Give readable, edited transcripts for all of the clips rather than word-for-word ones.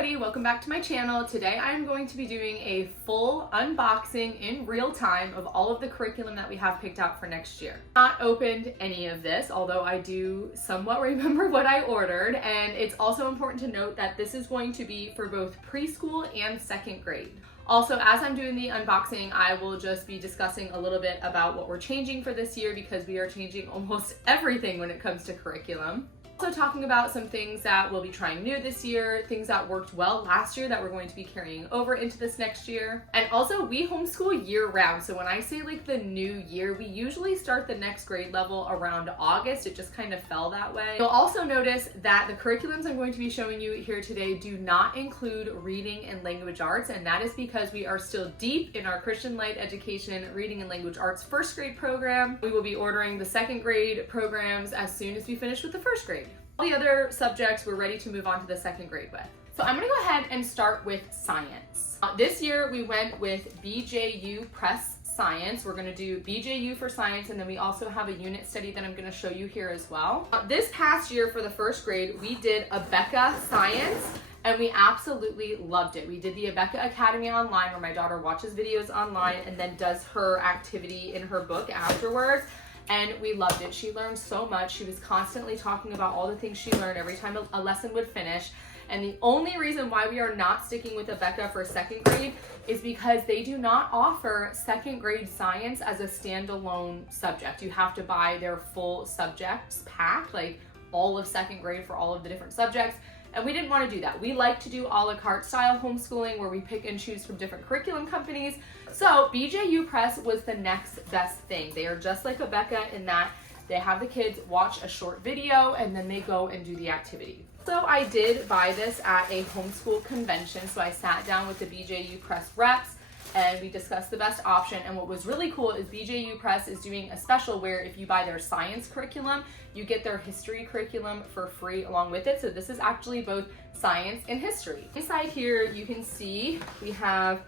everybody, welcome back to my channel. Today I am going to be doing a full unboxing in real time of all of the curriculum that we have picked out for next year. Not opened any of this, although I do somewhat remember what I ordered, and it's also important to note that this is going to be for both preschool and second grade. Also, as I'm doing the unboxing, I will just be discussing a little bit about what we're changing for this year because we are changing almost everything when it comes to curriculum. Also talking about some things that we'll be trying new this year, things that worked well last year that we're going to be carrying over into this next year. And also we homeschool year round. So when I say like the new year, we usually start the next grade level around August. It just kind of fell that way. You'll also notice that the curriculums I'm going to be showing you here today do not include reading and language arts. And that is because we are still deep in our Christian Light Education Reading and Language Arts first grade program. We will be ordering the second grade programs as soon as we finish with the first grade. All the other subjects we're ready to move on to the second grade with. So I'm gonna go ahead and start with science. This year we went with BJU Press Science. We're gonna do BJU for science, and then we also have a unit study that I'm gonna show you here as well. This past year for the first grade, we did Abeka Science, and we absolutely loved it. We did the Abeka Academy online where my daughter watches videos online and then does her activity in her book afterwards. And we loved it. She learned so much. She was constantly talking about all the things she learned every time a lesson would finish. And the only reason why we are not sticking with Abeka for second grade is because they do not offer second grade science as a standalone subject. You have to buy their full subjects pack, like all of second grade for all of the different subjects. And we didn't want to do that. We like to do a la carte style homeschooling where we pick and choose from different curriculum companies. So BJU Press was the next best thing. They are just like Abeka in that they have the kids watch a short video and then they go and do the activity. So I did buy this at a homeschool convention. So I sat down with the BJU Press reps and we discussed the best option. And what was really cool is BJU Press is doing a special where if you buy their science curriculum, you get their history curriculum for free along with it. So this is actually both science and history. Inside here, you can see we have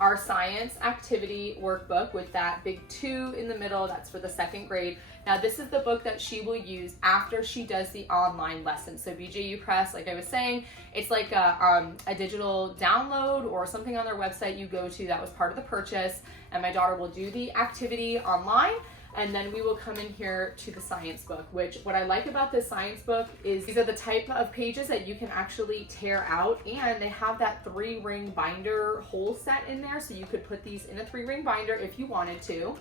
our science activity workbook with that big 2 in the middle. That's for the second grade. Now this is the book that she will use after she does the online lesson. So BJU Press, like I was saying, it's like a digital download or something on their website you go to that was part of the purchase. And my daughter will do the activity online. And then we will come in here to the science book, which what I like about this science book is these are the type of pages that you can actually tear out, and they have that 3-ring binder hole set in there. So you could put these in a 3-ring binder if you wanted to.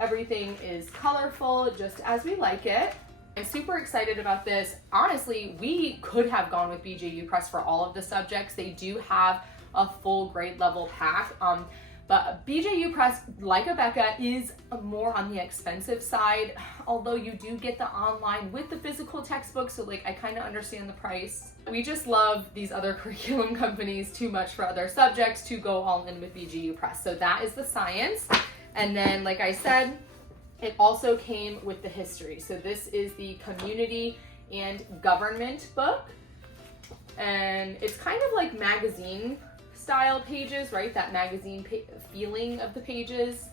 Everything is colorful, just as we like it. I'm super excited about this. Honestly, we could have gone with BJU Press for all of the subjects. They do have a full grade level pack. But BJU Press, like Abeka, is more on the expensive side, although you do get the online with the physical textbook, so like I kind of understand the price. We just love these other curriculum companies too much for other subjects to go all in with BJU Press. So that is the science. And then, like I said, it also came with the history. So this is the community and government book. And it's kind of like magazine style pages, right? That magazine feeling of the pages.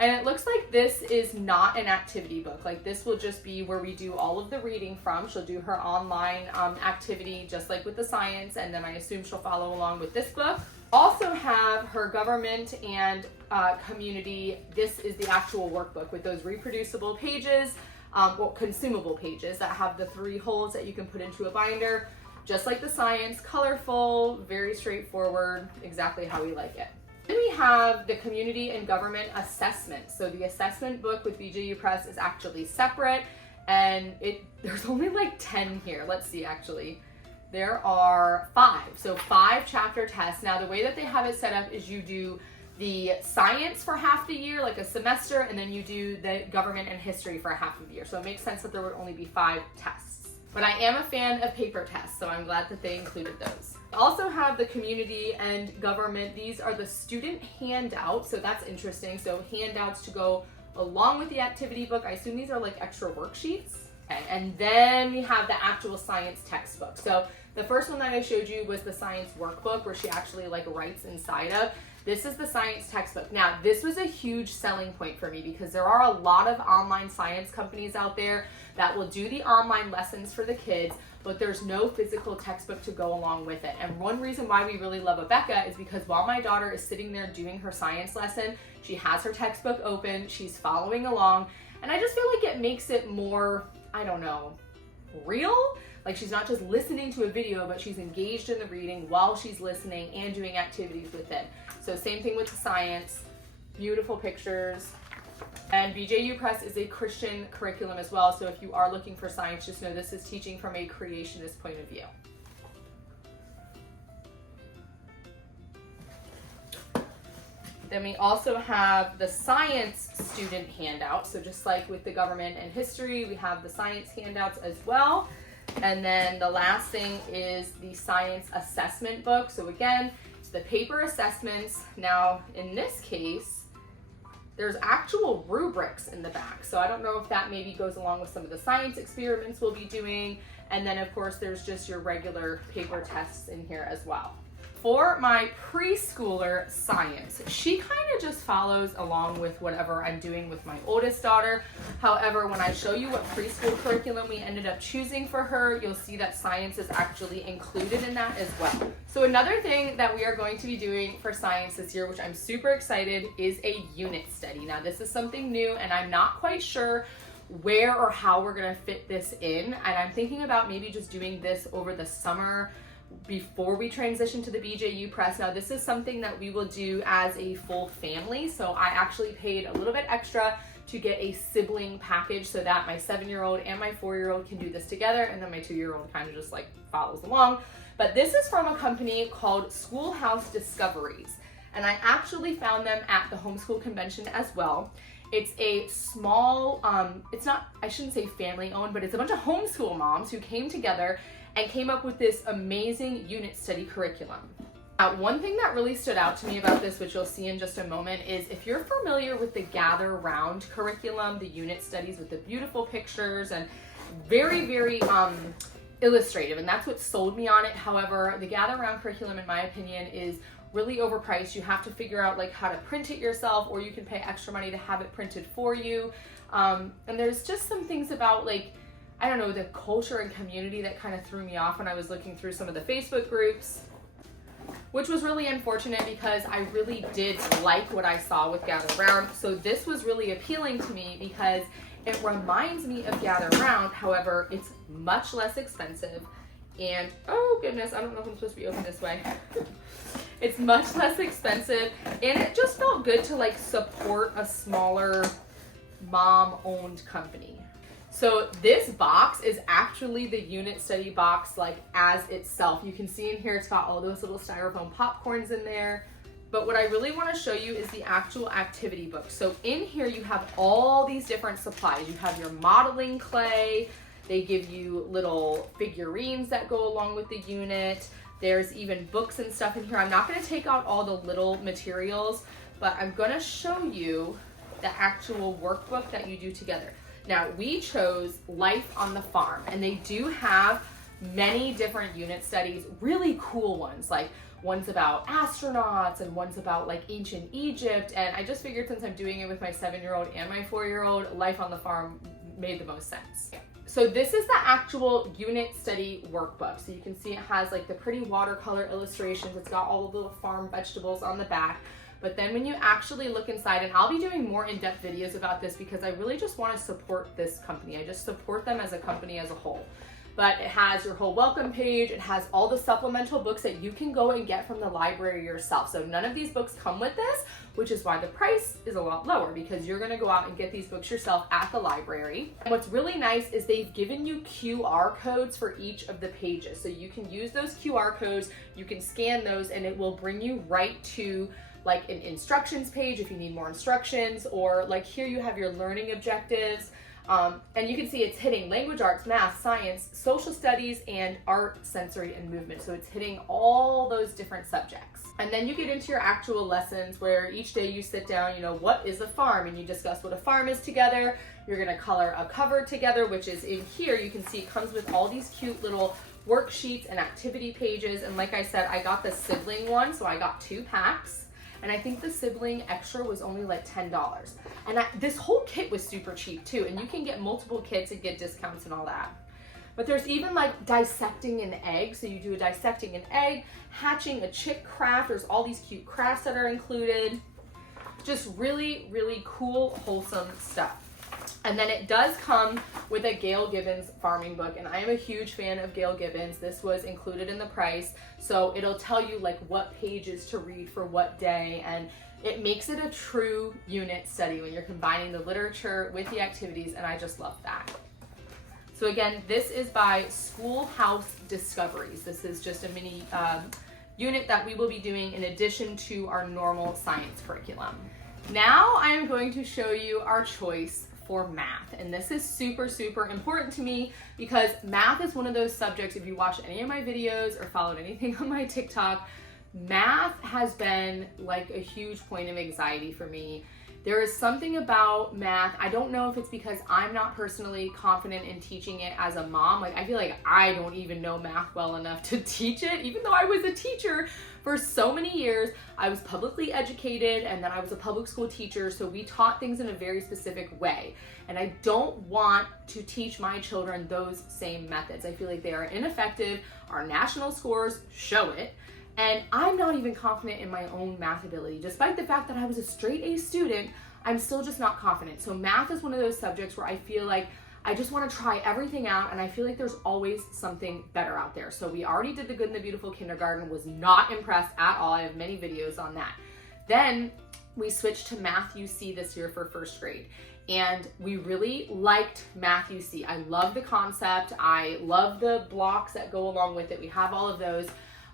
And it looks like this is not an activity book. Like this will just be where we do all of the reading from. She'll do her online activity just like with the science, and then I assume she'll follow along with this book. Also have her government and community. This is the actual workbook with those reproducible pages, well, consumable pages that have the 3 holes that you can put into a binder. Just like the science, colorful, very straightforward, exactly how we like it. Then we have the community and government assessment. So the assessment book with BJU Press is actually separate, and there's only like 10 here. Let's see, actually. There are 5. So 5 chapter tests. Now the way that they have it set up is you do the science for half the year, like a semester, and then you do the government and history for half of the year. So it makes sense that there would only be 5 tests. But I am a fan of paper tests, so I'm glad that they included those. I also have the community and government. These are the student handouts, so that's interesting. So handouts to go along with the activity book. I assume these are like extra worksheets. Okay, and then we have the actual science textbook. So the first one that I showed you was the science workbook where she actually like writes inside of. This is the science textbook. Now, this was a huge selling point for me because there are a lot of online science companies out there that will do the online lessons for the kids, but there's no physical textbook to go along with it. And one reason why we really love Abeka is because while my daughter is sitting there doing her science lesson, she has her textbook open, she's following along, and I just feel like it makes it more, I don't know, real? Like she's not just listening to a video, but she's engaged in the reading while she's listening and doing activities with it. So same thing with the science, beautiful pictures. And BJU Press is a Christian curriculum as well. So if you are looking for science, just know this is teaching from a creationist point of view. Then we also have the science student handout. So just like with the government and history, we have the science handouts as well. And then the last thing is the science assessment book. So again, it's the paper assessments. Now, in this case, there's actual rubrics in the back. So I don't know if that maybe goes along with some of the science experiments we'll be doing. And then of course, there's just your regular paper tests in here as well. For my preschooler science, she kind of just follows along with whatever I'm doing with my oldest daughter. However, when I show you what preschool curriculum we ended up choosing for her, you'll see that science is actually included in that as well. So another thing that we are going to be doing for science this year, which I'm super excited, is a unit study. Now this is something new and I'm not quite sure where or how we're gonna fit this in. And I'm thinking about maybe just doing this over the summer before we transition to the BJU Press. Now this is something that we will do as a full family. So I actually paid a little bit extra to get a sibling package so that my 7-year-old and my 4-year-old can do this together, and then my 2-year-old kind of just like follows along. But this is from a company called Schoolhouse Discoveries, and I actually found them at the Homeschool convention as well. It's a small, it's not, I shouldn't say family owned, but it's a bunch of homeschool moms who came together and came up with this amazing unit study curriculum. Now, one thing that really stood out to me about this, which you'll see in just a moment, is if you're familiar with the Gather Round curriculum, the unit studies with the beautiful pictures and very, very illustrative, and that's what sold me on it. However, the Gather Round curriculum, in my opinion, is really overpriced. You have to figure out like how to print it yourself, or you can pay extra money to have it printed for you. And there's just some things about like, I don't know, the culture and community that kind of threw me off when I was looking through some of the Facebook groups, which was really unfortunate because I really did like what I saw with Gather Round. So this was really appealing to me because it reminds me of Gather Round. However, it's much less expensive and, oh goodness, I don't know if I'm supposed to be open this way. It's much less expensive and it just felt good to like support a smaller mom-owned company. So this box is actually the unit study box like as itself. You can see in here it's got all those little styrofoam popcorns in there. But what I really want to show you is the actual activity book. So in here you have all these different supplies. You have your modeling clay. They give you little figurines that go along with the unit. There's even books and stuff in here. I'm not going to take out all the little materials, but I'm going to show you the actual workbook that you do together. Now, we chose Life on the Farm, and they do have many different unit studies, really cool ones, like one's about astronauts and one's about like ancient Egypt. And I just figured since I'm doing it with my 7-year-old and my 4-year-old, Life on the Farm made the most sense. So this is the actual unit study workbook. So you can see it has like the pretty watercolor illustrations. It's got all the little farm vegetables on the back. But then when you actually look inside, and I'll be doing more in-depth videos about this because I really just want to support this company. I just support them as a company as a whole. But it has your whole welcome page. It has all the supplemental books that you can go and get from the library yourself. So none of these books come with this, which is why the price is a lot lower because you're going to go out and get these books yourself at the library. And what's really nice is they've given you QR codes for each of the pages. So you can use those QR codes, you can scan those, and it will bring you right to like an instructions page if you need more instructions, or like here you have your learning objectives. And you can see it's hitting language arts, math, science, social studies, and art, sensory, and movement. So it's hitting all those different subjects. And then you get into your actual lessons where each day you sit down, you know, what is a farm? And you discuss what a farm is together. You're gonna color a cover together, which is in here. You can see it comes with all these cute little worksheets and activity pages. And like I said, I got the sibling one, so I got 2 packs. And I think the sibling extra was only like $10. And this whole kit was super cheap too. And you can get multiple kits and get discounts and all that. But there's even like dissecting an egg. So you do a dissecting an egg, hatching a chick craft. There's all these cute crafts that are included. Just really, really cool, wholesome stuff. And then it does come with a Gail Gibbons farming book, and I am a huge fan of Gail Gibbons. This was included in the price, so it'll tell you like what pages to read for what day, and it makes it a true unit study when you're combining the literature with the activities, and I just love that. So again, this is by Schoolhouse Discoveries. This is just a mini unit that we will be doing in addition to our normal science curriculum. Now I am going to show you our choice for math. And this is super, super important to me because math is one of those subjects, if you watch any of my videos or followed anything on my TikTok, math has been like a huge point of anxiety for me. There is something about math, I don't know if it's because I'm not personally confident in teaching it as a mom. Like I feel like I don't even know math well enough to teach it, even though I was a teacher for so many years. I was publicly educated and then I was a public school teacher, so we taught things in a very specific way. And I don't want to teach my children those same methods. I feel like they are ineffective. Our national scores show it. And I'm not even confident in my own math ability. Despite the fact that I was a straight A student, I'm still just not confident. So math is one of those subjects where I feel like I just want to try everything out, and I feel like there's always something better out there. So we already did the Good and the Beautiful kindergarten, was not impressed at all. I have many videos on that. Then we switched to Math UC this year for first grade. And we really liked Math UC. I love the concept. I love the blocks that go along with it. We have all of those.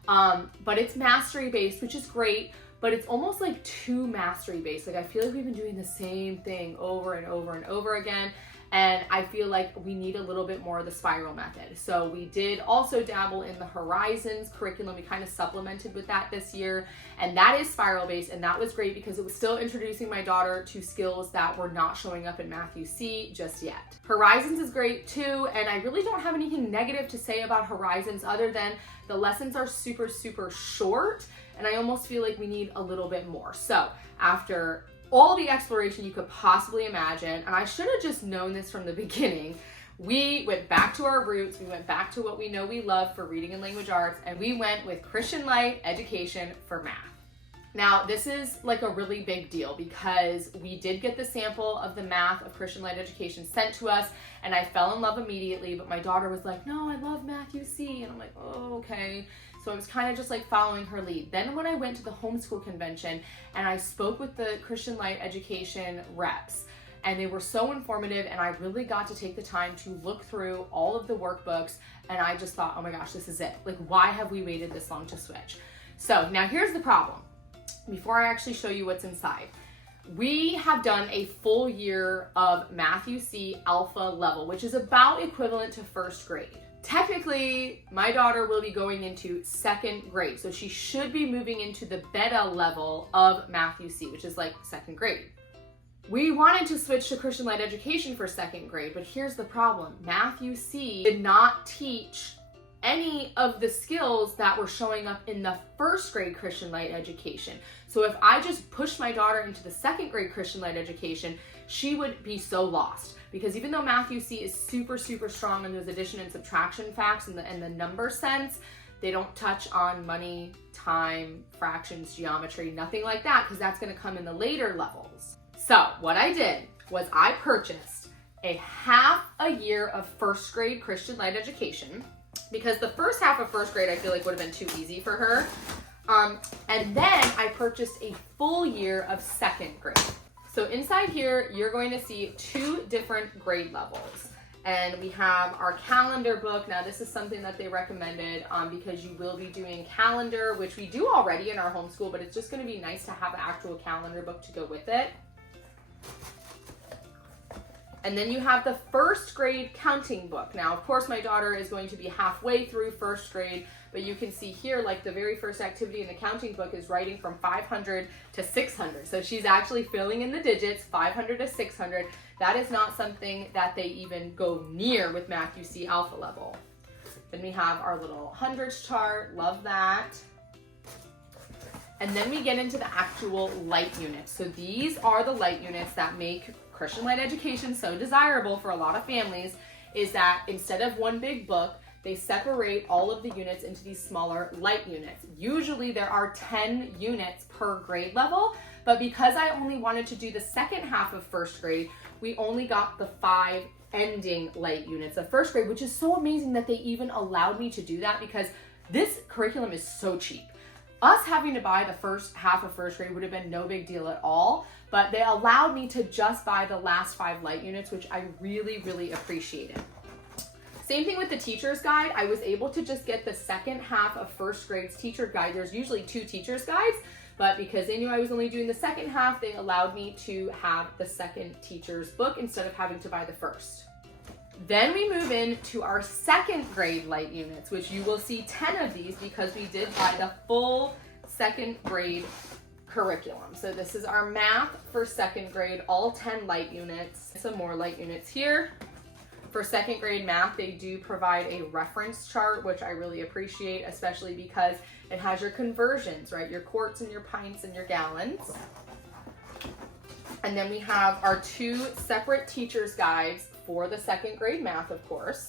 But it's mastery based, which is great, but it's almost like too mastery based. Like I feel like we've been doing the same thing over and over and over again. And I feel like we need a little bit more of the spiral method. So we did also dabble in the Horizons curriculum. We kind of supplemented with that this year. And that is spiral based. And that was great because it was still introducing my daughter to skills that were not showing up in Math UC just yet. Horizons is great too. And I really don't have anything negative to say about Horizons other than the lessons are super, super short. And I almost feel like we need a little bit more. So after all the exploration you could possibly imagine, and I should have just known this from the beginning, we went back to our roots, we went back to what we know we love for reading and language arts, and we went with Christian Light Education for math. Now, this is like a really big deal because we did get the sample of the math of Christian Light Education sent to us, and I fell in love immediately, but my daughter was like, no, I love Math UC, and I'm like, oh, okay. So I was kind of just like following her lead. Then when I went to the homeschool convention and I spoke with the Christian Light Education reps, and they were so informative, and I really got to take the time to look through all of the workbooks, and I just thought, oh my gosh, this is it. Like, why have we waited this long to switch? So now here's the problem. Before I actually show you what's inside, we have done a full year of Math UC Alpha level, which is about equivalent to first grade. Technically, my daughter will be going into second grade, so she should be moving into the beta level of Math UC, which is like second grade. We wanted to switch to Christian Light Education for second grade, but here's the problem. Math UC did not teach any of the skills that were showing up in the first grade Christian Light Education. So if I just pushed my daughter into the second grade Christian Light Education, she would be so lost. Because even though Math UC is super, super strong in those addition and subtraction facts and the number sense, they don't touch on money, time, fractions, geometry, nothing like that, because that's going to come in the later levels. So what I did was I purchased a half a year of first grade Christian Light Education, because the first half of first grade I feel like would have been too easy for her. And then I purchased a full year of second grade. So inside here, you're going to see 2 different grade levels. And we have our calendar book. Now this is something that they recommended because you will be doing calendar, which we do already in our homeschool, but it's just going to be nice to have an actual calendar book to go with it. And then you have the first grade counting book. Now, of course, my daughter is going to be halfway through first grade, but you can see here, like the very first activity in the counting book is writing from 500 to 600. So she's actually filling in the digits, 500 to 600. That is not something that they even go near with Math UC Alpha level. Then we have our little hundreds chart, love that. And then we get into the actual light units. So these are the light units that make Christian light education so desirable for a lot of families, is that instead of one big book, they separate all of the units into these smaller light units. Usually there are 10 units per grade level, but because I only wanted to do the second half of first grade, we only got the 5 ending light units of first grade, which is so amazing that they even allowed me to do that, because this curriculum is so cheap. Us having to buy the first half of first grade would have been no big deal at all, but they allowed me to just buy the last 5 light units, which I really, really appreciated. Same thing with the teacher's guide. I was able to just get the second half of first grade's teacher guide. There's usually 2 teacher's guides, but because they knew I was only doing the second half, they allowed me to have the second teacher's book instead of having to buy the first. Then we move into our second grade light units, which you will see 10 of these because we did buy the full second grade curriculum. So this is our math for second grade, all 10 light units. Some more light units here. For second grade math, they do provide a reference chart, which I really appreciate, especially because it has your conversions, right? Your quarts and your pints and your gallons. And then we have our 2 separate teacher's guides for the second grade math, of course.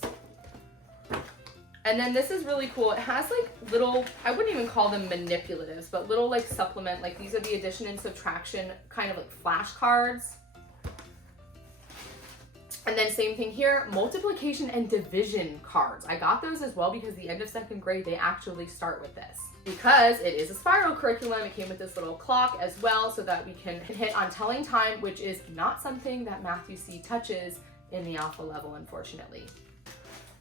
And then this is really cool. It has like little, I wouldn't even call them manipulatives, but little like supplement, like these are the addition and subtraction kind of like flashcards. And then same thing here, multiplication and division cards. I got those as well because the end of second grade, they actually start with this. Because it is a spiral curriculum, it came with this little clock as well so that we can hit on telling time, which is not something that Matthew C touches in the alpha level, unfortunately.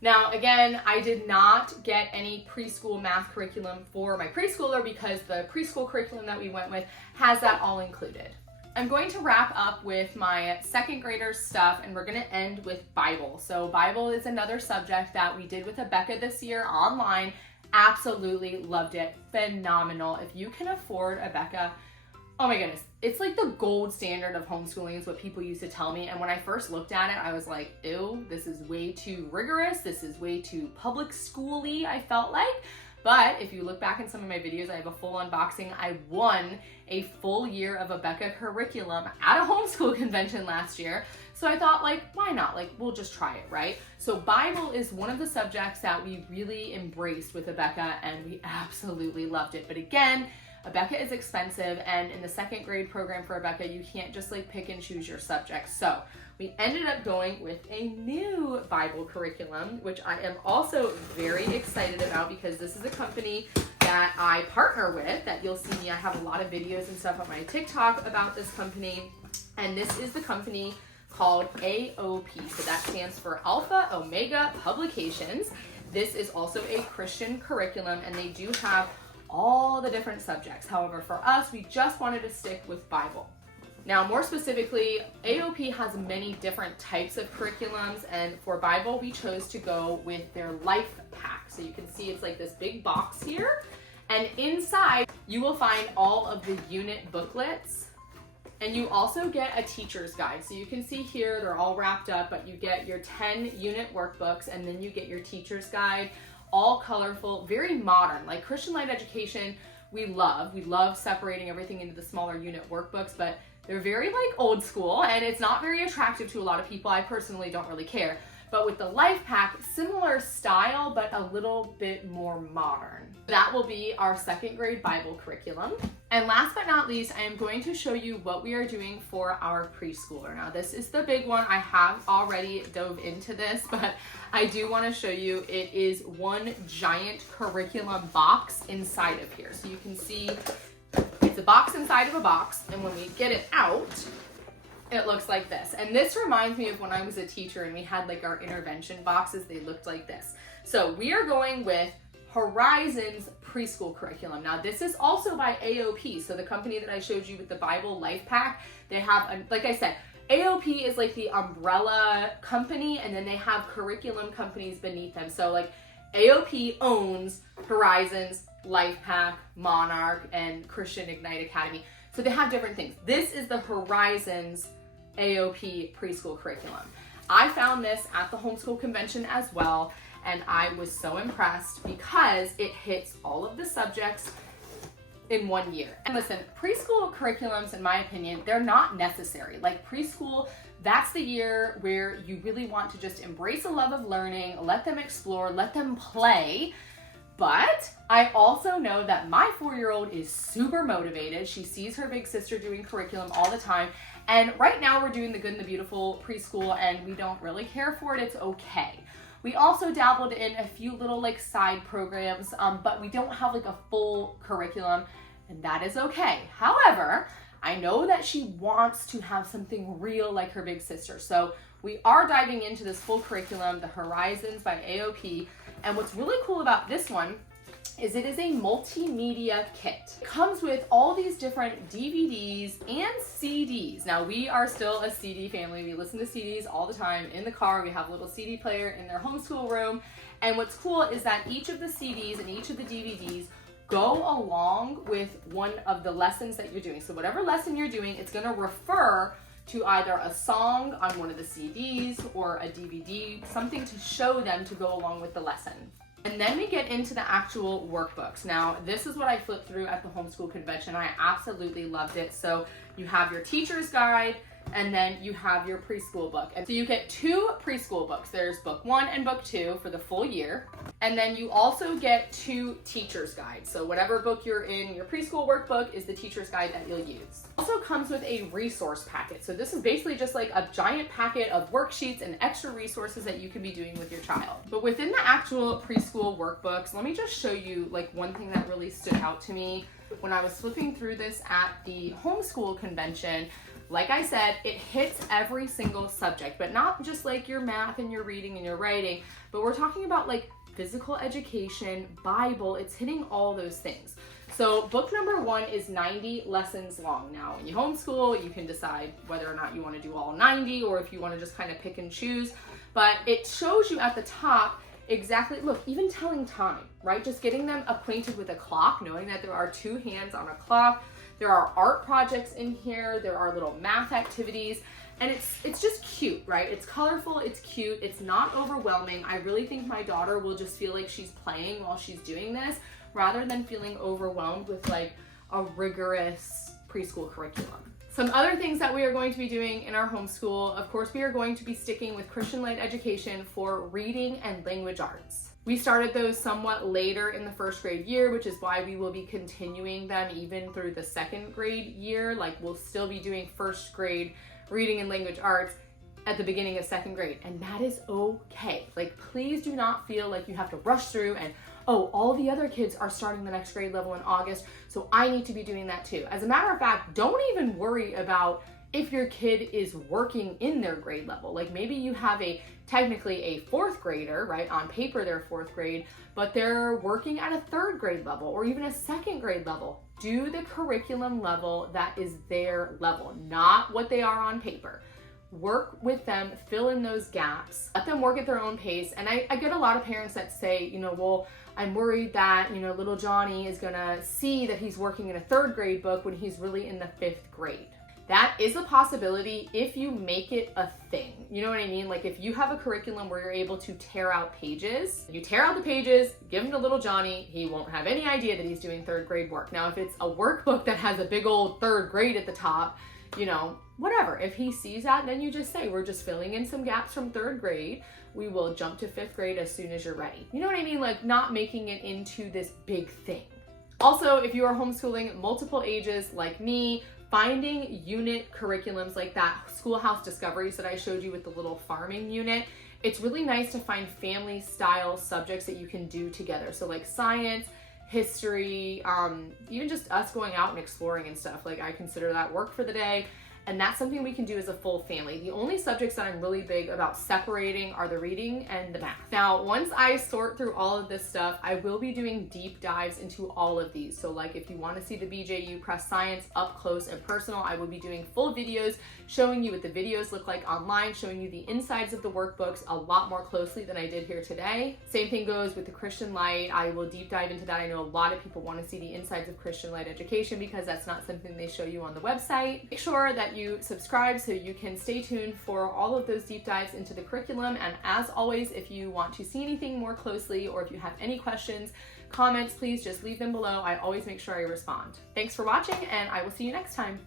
Now, again, I did not get any preschool math curriculum for my preschooler because the preschool curriculum that we went with has that all included. I'm going to wrap up with my second graders stuff, and we're going to end with Bible. So Bible is another subject that we did with Abeka this year online. Absolutely loved it. Phenomenal. If you can afford Abeka, oh my goodness, it's like the gold standard of homeschooling is what people used to tell me. And when I first looked at it, I was like, ew, this is way too rigorous. This is way too public school-y, I felt like. But if you look back in some of my videos, I have a full unboxing. I won a full year of Abeka curriculum at a homeschool convention last year. So I thought, like, why not? Like, we'll just try it, right? So Bible is one of the subjects that we really embraced with Abeka, and we absolutely loved it. But again, Abeka is expensive, and in the second grade program for Abeka, you can't just like pick and choose your subjects. So we ended up going with a new Bible curriculum, which I am also very excited about because this is a company that I partner with that you'll see me. I have a lot of videos and stuff on my TikTok about this company, and this is the company called AOP. So that stands for Alpha Omega Publications. This is also a Christian curriculum, and they do have all the different subjects. However, for us, we just wanted to stick with Bible. Now, more specifically, AOP has many different types of curriculums, and for Bible, we chose to go with their life pack. So you can see it's like this big box here, and inside you will find all of the unit booklets, and you also get a teacher's guide. So you can see here, they're all wrapped up, but you get your 10 unit workbooks, and then you get your teacher's guide, all colorful, very modern. Like Christian light education, we love separating everything into the smaller unit workbooks, but they're very like old school, and it's not very attractive to a lot of people. I personally don't really care. But with the life pack, similar style, but a little bit more modern. That will be our second grade Bible curriculum. And last but not least, I am going to show you what we are doing for our preschooler. Now, this is the big one. I have already dove into this, but I do want to show you it is one giant curriculum box inside of here. So you can see it's a box inside of a box, and when we get it out, it looks like this. And this reminds me of when I was a teacher and we had like our intervention boxes. They looked like this. So we are going with Horizons preschool curriculum. Now this is also by AOP. So the company that I showed you with the Bible Life Pack, they have, like I said, AOP is like the umbrella company, and then they have curriculum companies beneath them. So like AOP owns Horizons, Life Pack, Monarch, and Christian Ignite Academy. So they have different things. This is the Horizons AOP preschool curriculum. I found this at the homeschool convention as well, and I was so impressed because it hits all of the subjects in 1 year. And listen, preschool curriculums, in my opinion, they're not necessary. Like preschool, that's the year where you really want to just embrace a love of learning, let them explore, let them play. But I also know that my 4-year-old is super motivated. She sees her big sister doing curriculum all the time. And right now we're doing the Good and the Beautiful preschool and we don't really care for it. It's okay. We also dabbled in a few little like side programs, but we don't have like a full curriculum, and that is okay. However, I know that she wants to have something real like her big sister. So we are diving into this full curriculum, The Horizons by AOP. And what's really cool about this one is it is a multimedia kit. It comes with all these different DVDs and CDs. Now we are still a CD family. We listen to CDs all the time in the car. We have a little CD player in their homeschool room. And what's cool is that each of the CDs and each of the DVDs go along with one of the lessons that you're doing. So whatever lesson you're doing, it's gonna refer to either a song on one of the CDs or a DVD, something to show them to go along with the lesson. And then we get into the actual workbooks. Now, this is what I flipped through at the homeschool convention. I absolutely loved it. So you have your teacher's guide, and then you have your preschool book. And so you get 2 preschool books. There's book 1 and book 2 for the full year. And then you also get 2 teacher's guides. So whatever book you're in, your preschool workbook is the teacher's guide that you'll use. Also comes with a resource packet. So this is basically just like a giant packet of worksheets and extra resources that you can be doing with your child. But within the actual preschool workbooks, let me just show you like one thing that really stood out to me when I was flipping through this at the homeschool convention. Like I said, it hits every single subject, but not just like your math and your reading and your writing, but we're talking about like physical education, Bible, it's hitting all those things. So book number 1 is 90 lessons long. Now, when you homeschool, you can decide whether or not you want to do all 90 or if you want to just kind of pick and choose, but it shows you at the top exactly, look, even telling time, right? Just getting them acquainted with a clock, knowing that there are 2 hands on a clock. There are art projects in here, there are little math activities, and it's just cute, right? It's colorful, it's cute, it's not overwhelming. I really think my daughter will just feel like she's playing while she's doing this, rather than feeling overwhelmed with like a rigorous preschool curriculum. Some other things that we are going to be doing in our homeschool, of course, we are going to be sticking with Christian-led education for reading and language arts. We started those somewhat later in the 1st grade year, which is why we will be continuing them even through the 2nd grade year. Like we'll still be doing 1st grade reading and language arts at the beginning of 2nd grade, and that is okay. Like please do not feel like you have to rush through and, oh, all the other kids are starting the next grade level in August, so I need to be doing that too. As a matter of fact, don't even worry about if your kid is working in their grade level. Like maybe you have technically a 4th grader, right? On paper, they're 4th grade, but they're working at a 3rd grade level or even a 2nd grade level. Do the curriculum level that is their level, not what they are on paper. Work with them, fill in those gaps, let them work at their own pace. And I get a lot of parents that say, well, I'm worried that, little Johnny is gonna see that he's working in a 3rd grade book when he's really in the 5th grade. That is a possibility if you make it a thing. You know what I mean? Like if you have a curriculum where you're able to tear out pages, you tear out the pages, give them to little Johnny, he won't have any idea that he's doing 3rd grade work. Now, if it's a workbook that has a big old 3rd grade at the top, whatever. If he sees that, then you just say, we're just filling in some gaps from 3rd grade. We will jump to 5th grade as soon as you're ready. You know what I mean? Like not making it into this big thing. Also, if you are homeschooling multiple ages like me, finding unit curriculums like that Schoolhouse Discoveries that I showed you with the little farming unit, it's really nice to find family style subjects that you can do together. So like science, history, even just us going out and exploring and stuff. Like I consider that work for the day. And that's something we can do as a full family. The only subjects that I'm really big about separating are the reading and the math. Now, once I sort through all of this stuff, I will be doing deep dives into all of these. So like if you want to see the BJU Press Science up close and personal, I will be doing full videos showing you what the videos look like online, showing you the insides of the workbooks a lot more closely than I did here today. Same thing goes with the Christian Light. I will deep dive into that. I know a lot of people want to see the insides of Christian Light education because that's not something they show you on the website. Make sure that that you subscribe so you can stay tuned for all of those deep dives into the curriculum. And as always, if you want to see anything more closely or if you have any questions, comments, please just leave them below. I always make sure I respond. Thanks for watching, and I will see you next time.